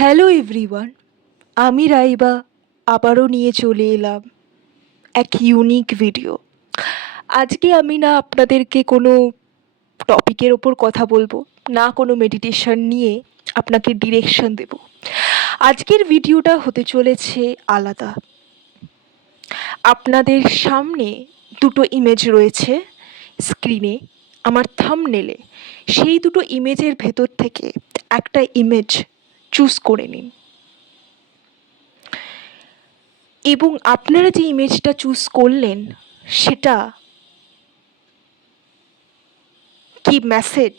Hello everyone, আমি রাইবা আবারও নিয়ে চলে এলাম এক ইউনিক ভিডিও। আজকে আমি না আপনাদেরকে কোনো টপিকের ওপর কথা বলবো, না কোনো মেডিটেশন নিয়ে আপনাকে ডিরেকশন দেব। আজকের ভিডিওটা হতে চলেছে আলাদা। আপনাদের সামনে দুটো ইমেজ রয়েছে স্ক্রিনে, আমার থাম্বনেলে। সেই দুটো ইমেজের ভেতর থেকে একটা ইমেজ চুজ করে নিন এবং আপনারা যে ইমেজটা চুজ করলেন সেটা কি মেসেজ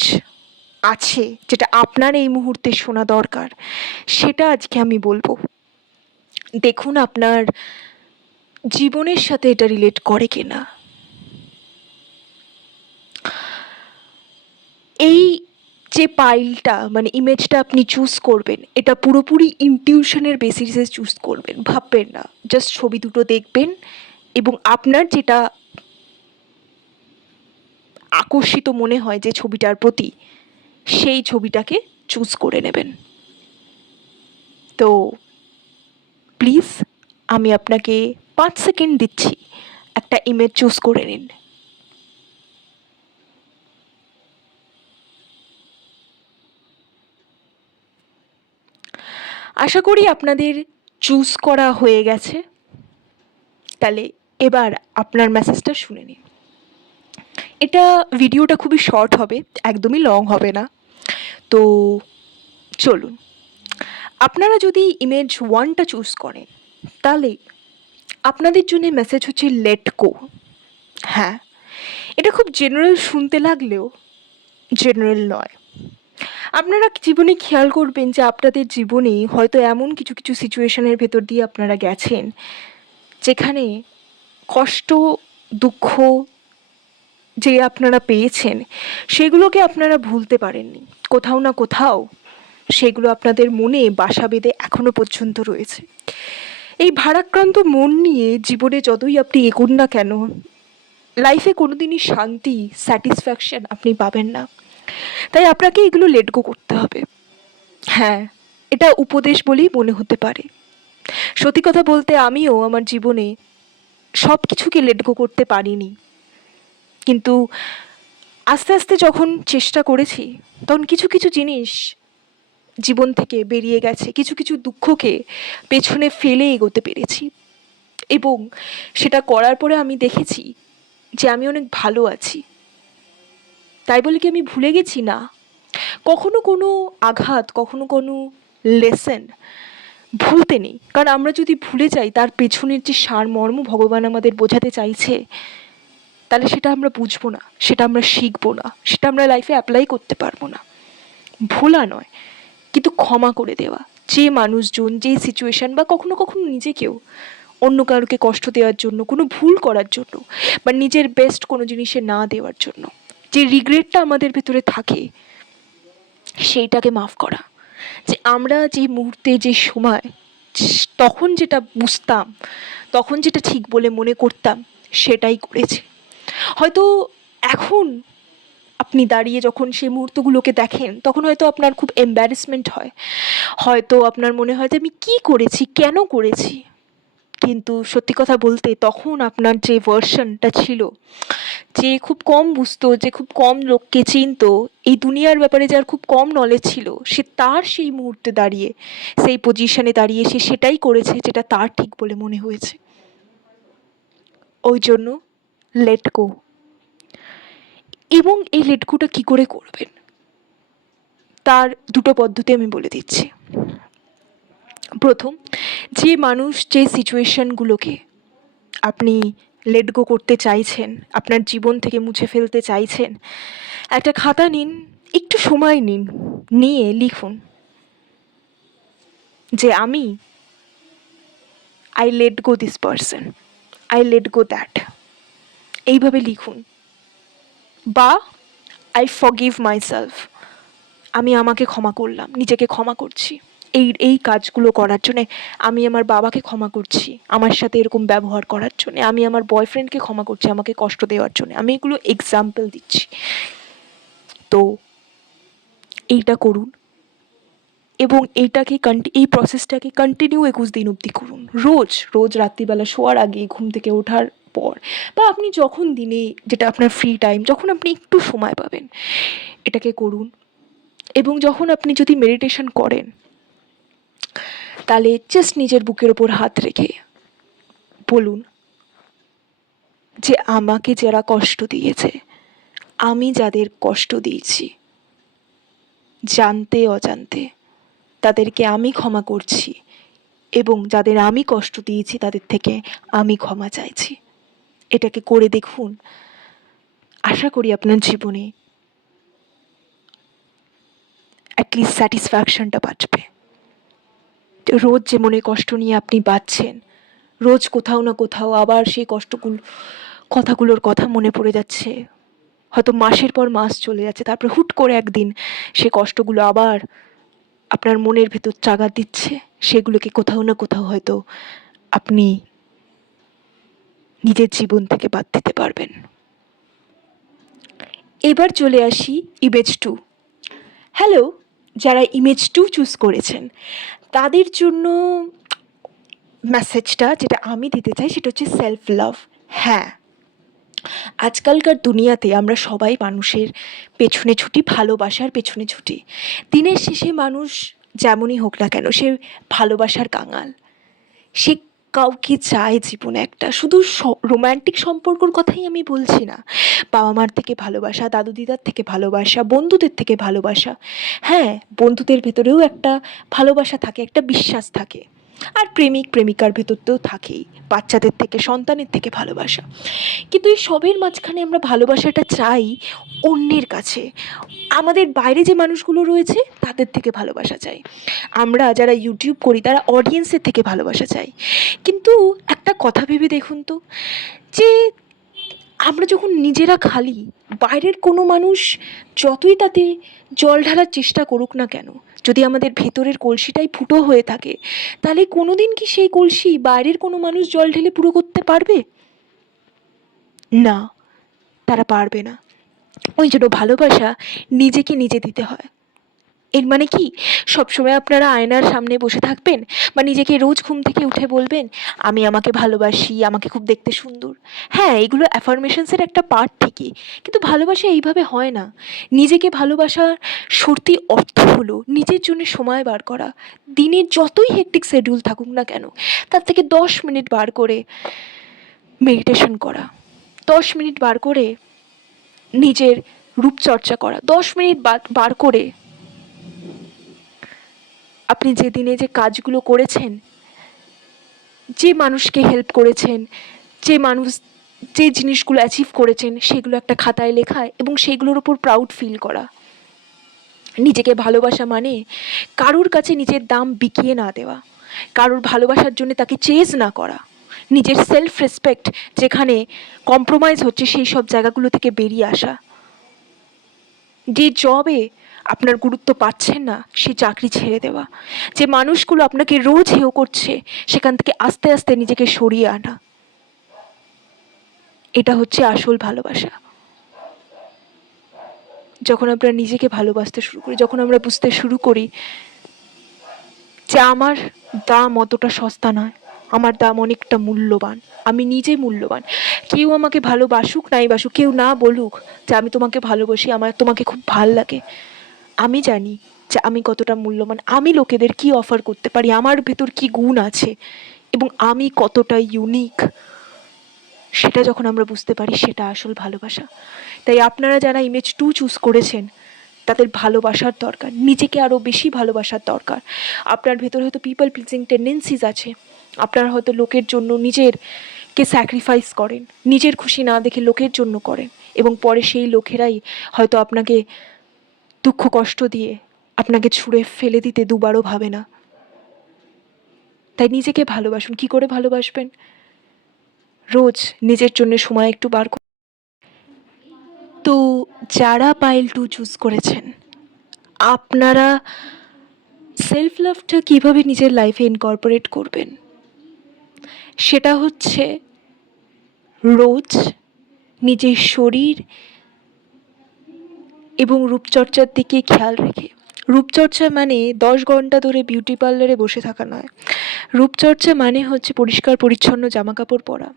আছে যেটা আপনার এই মুহূর্তে শোনা দরকার, সেটা আজকে আমি বলবো। দেখুন আপনার জীবনের সাথে এটা রিলেট করে কিনা। এই যে পাইলটা মানে ইমেজটা আপনি চুজ করবেন, এটা পুরোপুরি ইনটিউশনের বেসিসে চুজ করবেন, ভাববেন না। জাস্ট ছবি দুটো দেখবেন এবং আপনার যেটা আকর্ষিত মনে হয় যে ছবিটার প্রতি, সেই ছবিটাকে চুজ করে নেবেন। তো প্লিজ আমি আপনাকে 5 সেকেন্ড দিচ্ছি, একটা ইমেজ চুজ করে নিন। আশা করি আপনাদের চুজ করা হয়ে গেছে। তাহলে এবার আপনার মেসেজটা শুনে নিন। এটা ভিডিওটা খুবই শর্ট হবে, একদমই লং হবে না। তো চলুন, আপনারা যদি ইমেজ 1টা চুজ করেন তাহলে আপনাদের জন্য মেসেজ হচ্ছে লেট গো। হ্যাঁ, এটা খুব জেনারেল শুনতে লাগলেও জেনারেল নয়। আপনারা জীবনে খেয়াল করবেন যে আপনাদের জীবনে হয়তো এমন কিছু কিছু সিচুয়েশনের ভেতর দিয়ে আপনারা গেছেন যেখানে কষ্ট, দুঃখ যে আপনারা পেয়েছেন সেগুলোকে আপনারা ভুলতে পারেননি। কোথাও না কোথাও সেগুলো আপনাদের মনে বাসা বেঁধে এখনো পর্যন্ত রয়েছে। এই ভারাক্রান্ত মন নিয়ে জীবনে যতই আপনি এগোন না কেন, লাইফে কোনোদিনই শান্তি, স্যাটিসফ্যাকশন আপনি পাবেন না। তাই আপনাকে এগুলো লেট গো করতে হবে। হ্যাঁ, এটা উপদেশ বলেই মনে হতে পারে। সত্যি কথা বলতে আমিও আমার জীবনে সব কিছুকে লেট গো করতে পারিনি, কিন্তু আস্তে আস্তে যখন চেষ্টা করেছি তখন কিছু কিছু জিনিস জীবন থেকে বেরিয়ে গেছে, কিছু কিছু দুঃখকে পেছনে ফেলে এগোতে পেরেছি। এবং সেটা করার পরে আমি দেখেছি যে আমি অনেক ভালো আছি। তাই বলে কি আমি ভুলে গেছি? না। কখনো কোনো আঘাত, কখনো কোনো লেসন ভুলতে নেই, কারণ আমরা যদি ভুলে যাই তার পেছনের যে সারমর্ম ভগবান আমাদের বোঝাতে চাইছে, তাহলে সেটা আমরা বুঝবো না, সেটা আমরা শিখবো না, সেটা আমরা লাইফে অ্যাপ্লাই করতে পারবো না। ভোলা নয়, কিন্তু ক্ষমা করে দেওয়া। যে মানুষজন, যে সিচুয়েশন বা কখনো কখনো নিজেকেও অন্য কারোকে কষ্ট দেওয়ার জন্য, কোনো ভুল করার জন্য বা নিজের বেস্ট কোনো জিনিসে না দেওয়ার জন্য যে রিগ্রেটটা আমাদের ভেতরে থাকে, সেইটাকে মাফ করা। যে আমরা যে মুহূর্তে, যে সময়, তখন যেটা বুঝতাম, তখন যেটা ঠিক বলে মনে করতাম, সেটাই করেছি। হয়তো এখন আপনি দাঁড়িয়ে যখন সেই মুহূর্তগুলোকে দেখেন তখন হয়তো আপনার খুব এম্বারেসমেন্ট হয়, হয়তো আপনার মনে হয় যে আমি কী করেছি, কেন করেছি। কিন্তু সত্যি কথা বলতে তখন আপনার যে ভার্সনটা ছিল, যে খুব কম বুঝতো, যে খুব কম লোককে চিনতো, এই দুনিয়ার ব্যাপারে যার খুব কম নলেজ ছিল, সে তার সেই মুহূর্তে দাঁড়িয়ে, সেই পজিশনে দাঁড়িয়ে সে সেটাই করেছে যেটা তার ঠিক বলে মনে হয়েছে। ওই জন্য লেট গো। এবং এই লেট গোটা কী করে করবেন তার দুটো পদ্ধতি আমি বলে দিচ্ছি। প্রথম, যে মানুষ, যে সিচুয়েশনগুলোকে আপনি লেট গো করতে চাইছেন, আপনার জীবন থেকে মুছে ফেলতে চাইছেন, একটা খাতা নিন, একটু সময় নিন, নিয়ে লিখুন যে আমি I let go this person, I let go that, এইভাবে লিখুন। বা আই ফরগিভ মাইসেলফ, আমি আমাকে ক্ষমা করলাম, নিজেকে ক্ষমা করছি এই এই কাজগুলো করার জন্যে। আমি আমার বাবাকে ক্ষমা করছি আমার সাথে এরকম ব্যবহার করার জন্যে। আমি আমার বয়ফ্রেন্ডকে ক্ষমা করছি আমাকে কষ্ট দেওয়ার জন্যে। আমি এগুলো এক্সাম্পল দিচ্ছি। তো এইটা করুন এবং এই প্রসেসটাকে কন্টিনিউ 21 দিন অবধি করুন। রোজ রোজ রাত্রিবেলা শোয়ার আগে, ঘুম থেকে ওঠার পর, বা আপনি যখন দিনে যেটা আপনার ফ্রি টাইম, যখন আপনি একটু সময় পাবেন, এটাকে করুন। এবং যখন আপনি যদি মেডিটেশন করেন, তাহলে জাস্ট নিজের বুকের ওপর হাত রেখে বলুন যে আমাকে যারা কষ্ট দিয়েছে, আমি যাদের কষ্ট দিয়েছি জানতে অজান্তে, তাদেরকে আমি ক্ষমা করছি, এবং যাদের আমি কষ্ট দিয়েছি তাদের থেকে আমি ক্ষমা চাইছি। এটাকে করে দেখুন, আশা করি আপনার জীবনে অ্যাটলিস্ট স্যাটিসফ্যাকশনটা বাঁচবে। রোজ যে মনে কষ্ট নিয়ে আপনি বাঁচছেন, রোজ কোথাও না কোথাও আবার সেই কথাগুলোর কথা মনে পড়ে যাচ্ছে, হয়তো মাসের পর মাস চলে যাচ্ছে, তারপর হুট করে একদিন সে কষ্টগুলো আবার আপনার মনের ভেতর চাগা দিচ্ছে, সেগুলোকে কোথাও না কোথাও হয়তো আপনি নিজের জীবন থেকে বাদ দিতে পারবেন। এবার চলে আসি ইমেজ 2। হ্যালো, যারা ইমেজ 2 চুজ করেছেন তাদের জন্য মেসেজটা যেটা আমি দিতে চাই সেটা হচ্ছে সেলফ লাভ। হ্যাঁ, আজকালকার দুনিয়াতে আমরা সবাই মানুষের পেছনে ছুটি, ভালোবাসার পেছনে ছুটি। দিনের শেষে মানুষ যেমনই হোক না কেন, সে ভালোবাসার কাঙাল। সে কাউকে চায় জীবনে একটা, শুধু রোম্যান্টিক সম্পর্কর কথাই আমি বলছি না, বাবা মার থেকে ভালোবাসা, দাদু দিদার থেকে ভালোবাসা, বন্ধুদের থেকে ভালোবাসা। হ্যাঁ, বন্ধুদের ভেতরেও একটা ভালোবাসা থাকে, একটা বিশ্বাস থাকে, আর প্রেমিক প্রেমিকার ভেতর তো থাকেই, বাচ্চাদের থেকে, সন্তানের থেকে ভালোবাসা। কিন্তু এই সবের মাঝখানে আমরা ভালোবাসাটা চাই অন্যের কাছে, আমাদের বাইরে যে মানুষগুলো রয়েছে তাদের থেকে ভালোবাসা চাই। আমরা যারা ইউটিউব করি তারা অডিয়েন্সের থেকে ভালোবাসা চাই। কিন্তু একটা কথা ভেবে দেখুন তো, যে আমরা যখন নিজেরা খালি, বাইরের কোনো মানুষ যতই তাতে জল ঢালার চেষ্টা করুক না কেন, যদি আমাদের ভেতরের কলসিটাই ফুটো হয়ে থাকে, তাহলে কোনো দিন কি সেই কলসি বাইরের কোনো মানুষ জল ঢেলে পুরো করতে পারবে? না, তারা পারবে না। ওই জন্য ভালোবাসা নিজেকে নিজে দিতে হয়। এর মানে কি সবসময় আপনারা আয়নার সামনে বসে থাকবেন, বা নিজেকে রোজ ঘুম থেকে উঠে বলবেন আমি আমাকে ভালোবাসি, আমাকে খুব দেখতে সুন্দর? হ্যাঁ, এগুলো অ্যাফার্মেশনসের একটা পার্ট ঠিকই, কিন্তু ভালোবাসা এইভাবে হয় না। নিজেকে ভালোবাসার সত্যি অর্থ হলো নিজের জন্য সময় বার করা। দিনের যতই হেক্টিক শিডিউল থাকুক না কেন, তার থেকে 10 মিনিট বার করে মেডিটেশন করা, 10 মিনিট বার করে নিজের রূপচর্চা করা, 10 মিনিট বার করে আপনি যে দিনে যে কাজগুলো করেছেন, যে মানুষকে হেল্প করেছেন, যে জিনিসগুলো অ্যাচিভ করেছেন, সেগুলো একটা খাতায় লেখা এবং সেগুলোর ওপর প্রাউড ফিল করা। নিজেকে ভালোবাসা মানে কারোর কাছে নিজের দাম বিকিয়ে না দেওয়া, কারোর ভালোবাসার জন্য তাকে চেজ না করা, নিজের সেলফ রেসপেক্ট যেখানে কম্প্রোমাইজ হচ্ছে সেই সব জায়গাগুলো থেকে বেরিয়ে আসা। যে জবে আপনার গুরুত্ব পাচ্ছেন না সে চাকরি ছেড়ে দেওয়া, যে মানুষগুলো আপনাকে রোজ হেয় করছে সেখান থেকে আস্তে আস্তে নিজেকে সরিয়ে আনা, এটা হচ্ছে আসল ভালোবাসা। যখন আমরা নিজেকে ভালোবাসতে শুরু করি, যখন আমরা বুঝতে শুরু করি যে আমার দাম অতটা সস্তা নয়, আমার দাম অনেকটা মূল্যবান, আমি নিজে মূল্যবান। কেউ আমাকে ভালোবাসুক নাই বাসুক, কেউ না বলুক যে আমি তোমাকে ভালোবাসি, আমার তোমাকে খুব ভাল লাগে, আমি জানি যে আমি কতটা মূল্যবান, আমি লোকেদের কি অফার করতে পারি, আমার ভেতর কি গুণ আছে এবং আমি কতটা ইউনিক, সেটা যখন আমরা বুঝতে পারি সেটা আসল ভালোবাসা। তাই আপনারা যারা ইমেজ 2 চুজ করেছেন তাদের ভালোবাসার দরকার, নিজেকে আরও বেশি ভালোবাসার দরকার। আপনার ভেতরে হয়তো পিপল প্লিজিং টেন্ডেন্সিজ আছে, আপনারা হয়তো লোকের জন্য নিজেরকে স্যাক্রিফাইস করেন, নিজের খুশি না দেখে লোকের জন্য করেন, এবং পরে সেই লোকেরাই হয়তো আপনাকে দুঃখ কষ্ট দিয়ে আপনাকে ছুঁড়ে ফেলে দিতে দুবারও ভাবে না। তাই নিজেকে ভালোবাসুন। কি করে ভালোবাসবেন? রোজ নিজের জন্য সময় একটু বার করুন। তো যারা পাইল 2 চুজ করেছেন, আপনারা সেলফ লাভটা কীভাবে নিজের লাইফে ইনকর্পোরেট করবেন, সেটা হচ্ছে রোজ নিজের শরীর এবং রূপচর্চার দিকে খেয়াল রেখে, রূপচর্চা মানে 10 ঘন্টা ধরে বিউটি পার্লারে বসে থাকা নয়। রূপচর্চা মানে হচ্ছে পরিষ্কার পরিচ্ছন্ন জামাকাপড় পরা,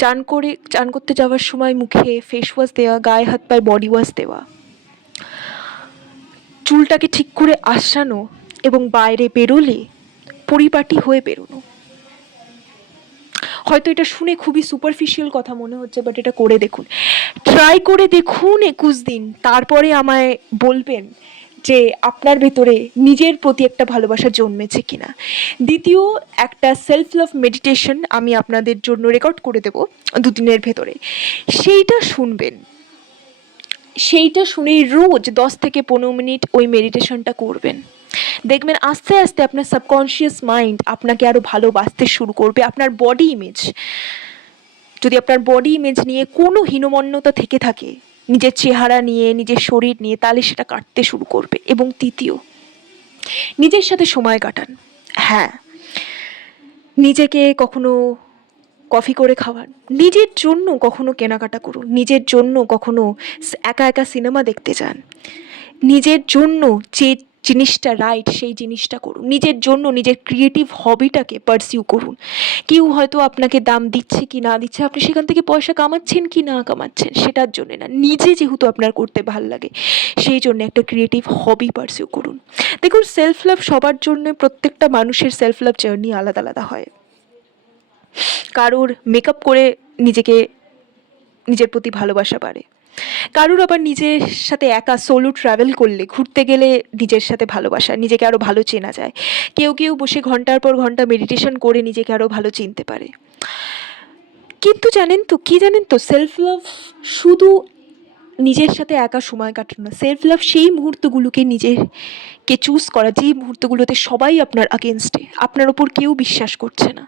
চান করতে যাওয়ার সময় মুখে ফেস ওয়াশ দেওয়া, গায়ে হাত পায়ে বডি ওয়াশ দেওয়া, চুলটাকে ঠিক করে আঁচড়ানো এবং বাইরে বেরোলে পরিপাটি হয়ে বেরোনো। হয়তো এটা শুনে খুবই সুপারফিশিয়াল কথা মনে হচ্ছে, বাট এটা করে দেখুন, ট্রাই করে দেখুন 21 দিন, তারপরে আমায় বলবেন যে আপনার ভেতরে নিজের প্রতি একটা ভালোবাসা জন্মেছে কিনা। দ্বিতীয় একটা সেলফ লাভ মেডিটেশন আমি আপনাদের জন্য রেকর্ড করে দেব 2 দিনের ভেতরে, সেইটা শুনবেন। সেইটা শুনেই রোজ 10 থেকে 15 মিনিট ওই মেডিটেশনটা করবেন। দেখবেন আস্তে আস্তে আপনার সাবকনশিয়াস মাইন্ড আপনাকে আরও ভালোবাসতে শুরু করবে। আপনার বডি ইমেজ, যদি আপনার বডি ইমেজ নিয়ে কোনো হীনমন্যতা থেকে থাকে, নিজের চেহারা নিয়ে, নিজের শরীর নিয়ে, তাহলে সেটা কাটতে শুরু করবে। এবং তৃতীয়, নিজের সাথে সময় কাটান। হ্যাঁ, নিজেকে কখনো কফি করে খাওয়ান, নিজের জন্য কখনো কেনাকাটা করুন, নিজের জন্য কখনো একা একা সিনেমা দেখতে যান, নিজের জন্য যে জিনিসটা রাইট সেই জিনিসটা করুন, নিজের জন্য নিজের ক্রিয়েটিভ হবিটাকে পারসিউ করুন। কেউ হয়তো আপনাকে দাম দিচ্ছে কি না দিচ্ছে, আপনি সেখান থেকে পয়সা কামাচ্ছেন কি না কামাচ্ছেন সেটার জন্যে না, নিজে যেহেতু আপনার করতে ভাল লাগে সেই জন্য একটা ক্রিয়েটিভ হবি পারসিউ করুন। দেখুন, সেলফ লাভ সবার জন্য, প্রত্যেকটা মানুষের সেলফ লাভ জার্নি আলাদা আলাদা হয়। কারোর মেকআপ করে নিজের প্রতি ভালোবাসা বাড়ে, কারোর আবার নিজের সাথে একা সোলো ট্রাভেল করলে, ঘুরতে গেলে নিজের সাথে ভালোবাসা, নিজেকে আরও ভালো চেনা যায়। কেউ কেউ বসে ঘন্টার পর ঘন্টা মেডিটেশন করে নিজেকে আরও ভালো চিনতে পারে। কিন্তু জানেন তো সেলফ লাভ শুধু নিজের সাথে একা সময় কাটানো না। সেলফ লাভ সেই মুহূর্তগুলোকে নিজেকে চুজ করা, যেই মুহূর্তগুলোতে সবাই আপনার আগেনস্টে, আপনার ওপর কেউ বিশ্বাস করছে না।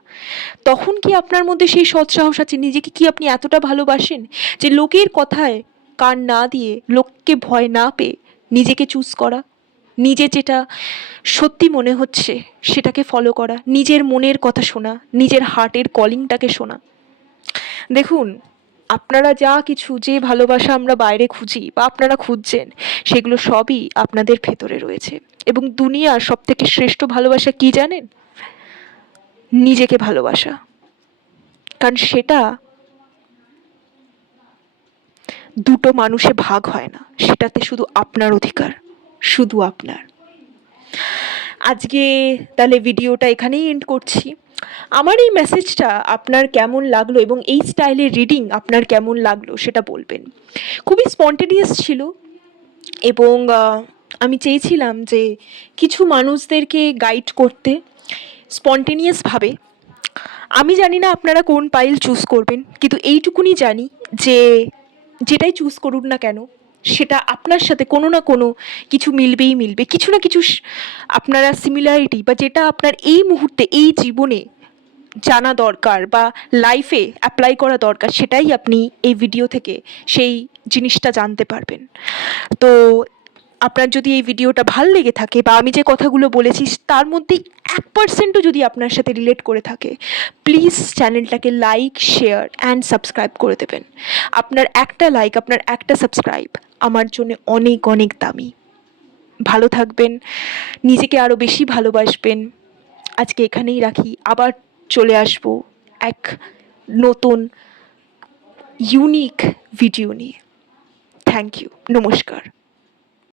তখন কি আপনার মধ্যে সেই সৎসাহস আছে? নিজেকে কি আপনি এতটা ভালোবাসেন যে লোকের কথায় কান না দিয়ে, লোককে ভয় না পেয়ে নিজেকে চুজ করা, নিজে যেটা সত্যি মনে হচ্ছে সেটাকে ফলো করা, নিজের মনের কথা শোনা, নিজের হার্টের কলিংটাকে শোনা। দেখুন, আপনারা যা কিছু, যে ভালোবাসা আমরা বাইরে খুঁজি বা আপনারা খুঁজছেন, সেগুলো সবই আপনাদের ভেতরে রয়েছে। এবং দুনিয়ার সবথেকে শ্রেষ্ঠ ভালোবাসা কি জানেন? নিজেকে ভালোবাসা। কারণ সেটা দুটো মানুষে ভাগ হয় না, সেটাতে শুধু আপনার অধিকার, শুধু আপনার। আজকে তাহলে ভিডিওটা এখানেই এন্ড করছি। আমার এই মেসেজটা আপনার কেমন লাগলো এবং এই স্টাইলের রিডিং আপনার কেমন লাগলো সেটা বলবেন। খুবই স্পন্টেনিয়াস ছিল এবং আমি চেয়েছিলাম যে কিছু মানুষদেরকে গাইড করতে স্পন্টেনিয়াসভাবে। আমি জানি না আপনারা কোন পাইল চুজ করবেন, কিন্তু এইটুকুনি জানি যে যেটাই চুজ করুন না কেন, সেটা আপনার সাথে কোনো না কোনো কিছু মিলবে, কিছু না কিছু আপনারা সিমিলারিটি, বা যেটা আপনার এই মুহূর্তে এই জীবনে জানা দরকার বা লাইফে অ্যাপ্লাই করা দরকার, সেটাই আপনি এই ভিডিও থেকে সেই জিনিসটা জানতে পারবেন। তো আপনার যদি এই ভিডিওটা ভাল লেগে থাকে বা আমি যে কথাগুলো বলেছি তার মধ্যে 1%ও যদি আপনার সাথে রিলেট করে থাকে, প্লিজ চ্যানেলটাকে লাইক, শেয়ার অ্যান্ড সাবস্ক্রাইব করে দেবেন। আপনার একটা লাইক, আপনার একটা সাবস্ক্রাইব আমার জন্য অনেক অনেক দামি। ভালো থাকবেন, নিজেকে আরও বেশি ভালোবাসবেন। আজকে এখানেই রাখি, আবার চলে আসবো এক নতুন ইউনিক ভিডিও নিয়ে। থ্যাংক ইউ, নমস্কার।